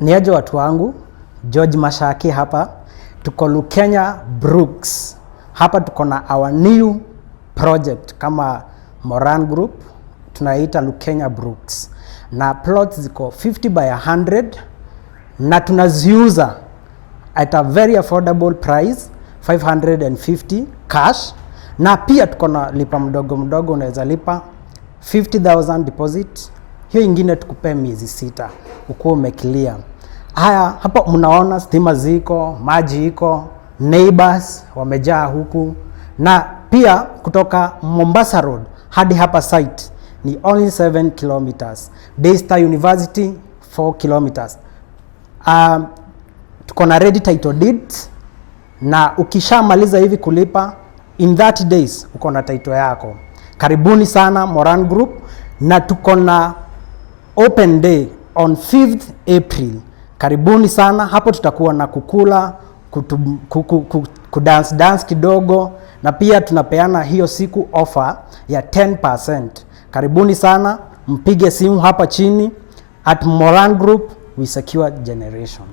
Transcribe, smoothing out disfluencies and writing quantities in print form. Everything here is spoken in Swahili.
Niaje watu wangu, George Mashaki hapa. Tuko Lukenya Brooks. Hapa tuko na our new project kama Moran Group, tunaita Lukenya Brooks. Na plots ziko 50 by 100 na tunaziuza at a very affordable price, 550 cash. Na pia tuko na lipa mdogo mdogo, unaweza lipa 50,000 deposit. Hiyo ingine tukupe miezi 6 ukuwa umeclear. Haya, hapa mnaona stima ziko, maji iko, neighbors wamejaa huku. Na pia kutoka Mombasa Road hadi hapa site ni only 7 kilometers. Daystar University 4 kilometers. Tuko na ready title deeds, na ukishamaliza hivi kulipa in 30 days uko na title yako. Karibuni sana Moran Group, na tuko na open day on 5th April. Karibuni sana, hapo tutakuwa na kukula, kudance kidogo, na pia tunapeana hiyo siku offer ya 10%. Karibuni sana, mpige simu hapa chini. At Moran Group, we secure generation.